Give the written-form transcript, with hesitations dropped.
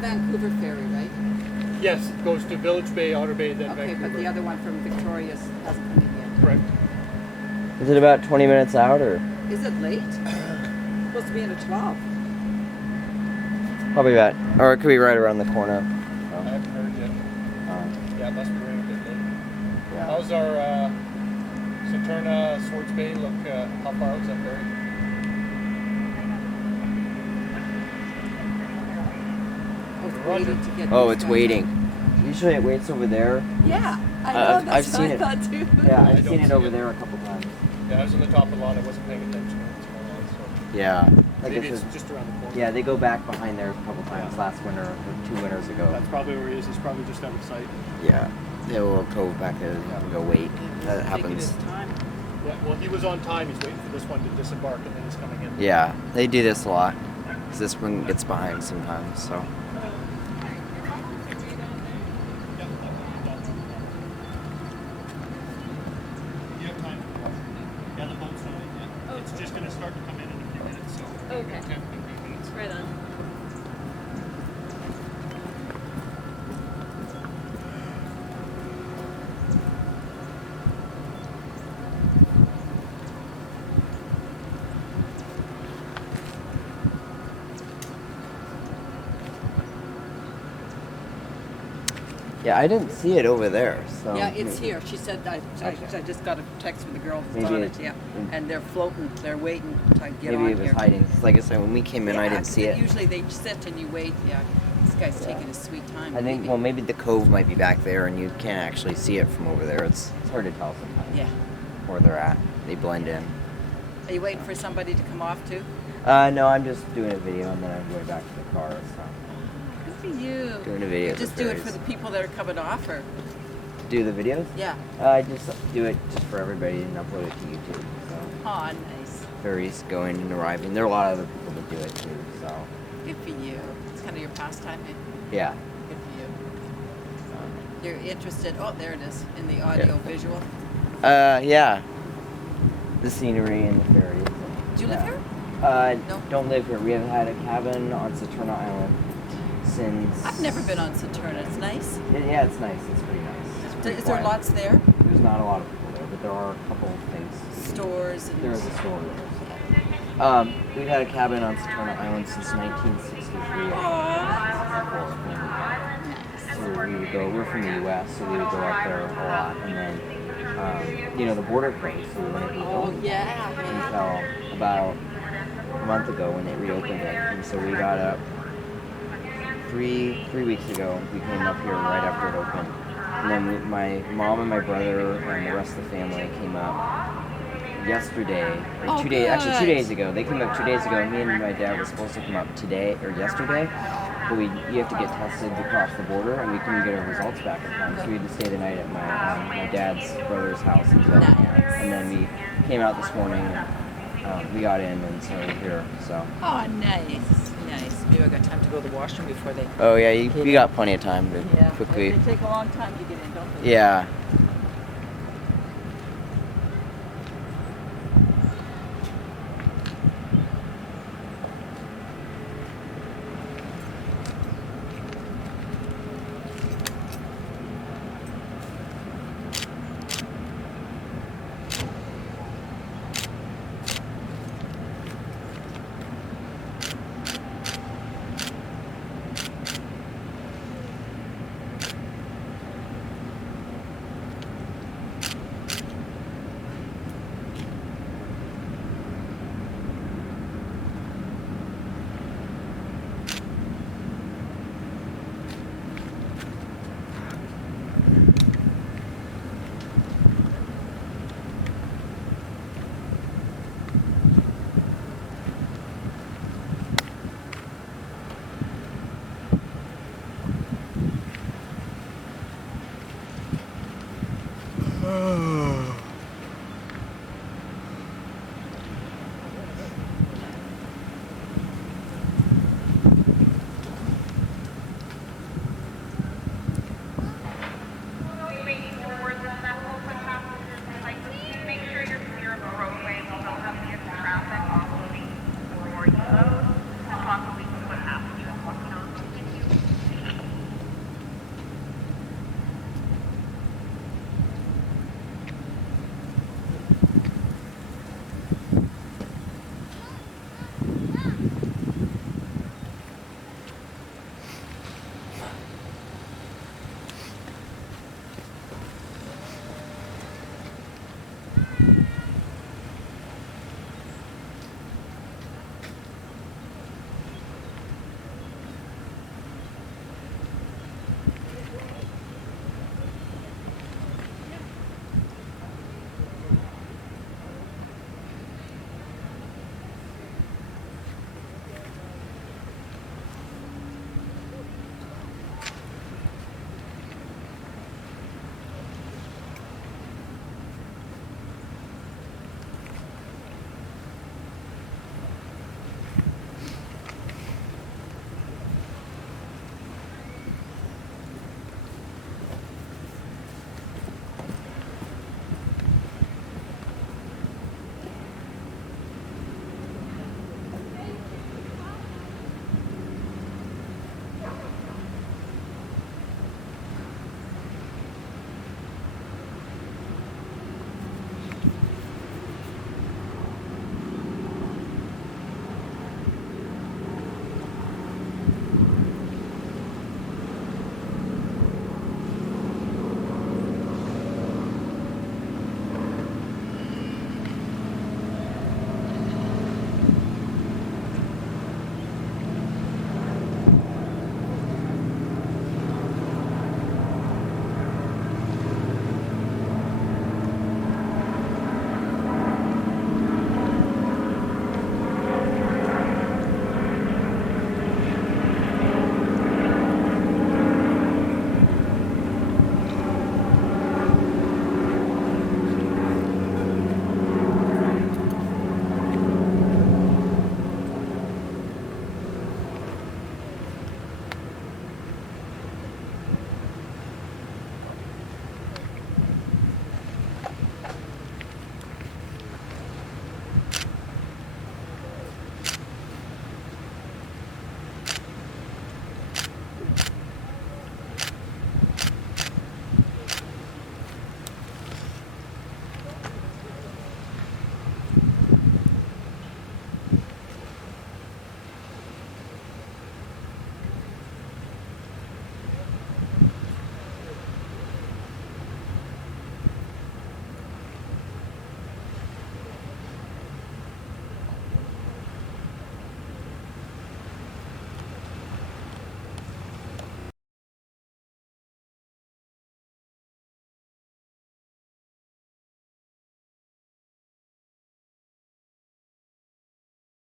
Vancouver ferry, right? Yes, it goes to Village Bay, Outer Bay, then Okay, Vancouver. but the other one from Victoria's hasn't come in yet. Correct. Is it about 20 minutes out, or? Is it late? Supposed to be in at 12. Probably about, or it could be right around the corner. I haven't heard yet. Yeah, it must be running a bit late. Yeah. How's our Saturna, Swartz Bay look? How far out is that ferry? Waiting to get Oh, these it's guys waiting. out. Usually it waits over there. Yeah, I know. That's I've seen what I it. thought too. Yeah, I I've don't seen it see over it. there a couple times. Yeah, I was on the top of the lot. I wasn't paying attention. So Yeah. Like maybe I it's said, just around the corner. yeah, they go back behind there a couple times last winter or 2 winters ago. That's probably where he is. He's probably just out of sight. Yeah. They will go back there and go wait. That Taking happens. his time. Yeah, well, he was on time. He's waiting for this one to disembark, and then he's coming in. Yeah, they do this a lot. 'Cause this one gets behind sometimes, so. You have time. Yeah, the boat's not in yet. It's just going to start to come in a few minutes, so Okay. 10, 15 minutes. Right on. Yeah, I didn't see it over there, so. Yeah, it's maybe- here. She said I just got a text from the girl who's Maybe on it- it. Yeah, and they're floating. They're waiting to get on Maybe it was here. hiding. 'Cause like I said, when we came in, I Yeah, didn't 'cause see it. Usually they sit and you wait. Yeah, this guy's Yeah. taking his sweet time. I think, leaving. well, maybe the cove might be back there and you can't actually see it from over there. It's hard to tell sometimes Yeah. where they're at. They blend in. Are you waiting for somebody to come off too? No, I'm just doing a video and then I'm going back to the car. So. Good for you. Doing a video You of the just do it for ferries. the people that are coming off, or Do the videos? yeah. I just do it just for everybody and upload it to YouTube. So Oh, nice. ferries going and arriving. There are a lot of other people that do it too. So Good for you. It's kind of your pastime. Eh? yeah. Good for you. You're interested. Oh, there it is in the audio visual. Yeah. The scenery and the ferries. Do you live here? No. Don't live here. We have had a cabin on Saturna Island since. I've never been on Saturna. It's nice. Yeah, it's nice. It's pretty nice. It's pretty Is there quiet. lots there? There's not a lot of people there, but there are a couple of things. Stores and. There is a store there. We've had a cabin on Saturna Island since 1963. So we would go. We're from the U.S., so we would go up there a lot, and then the border closed, so when it Oh reopened yeah. until about a month ago when it reopened it, and so we got up three weeks ago. We came up here right after it opened, and then my mom and my brother and the rest of the family came up yesterday, or Oh, 2 days, actually 2 good. days ago. They came up 2 days ago. Me and my dad were supposed to come up today or yesterday, but you have to get tested to cross the border, and we couldn't get our results back in time, so we had to stay the night at my dad's brother's house until, Nice. and then we came out this morning and we got in, and so we're here. So. Oh, nice. Nice. Maybe I got time to go to the washroom before they. Oh yeah, you got plenty of time to Yeah. quickly. They take a long time to get in, don't they? Yeah.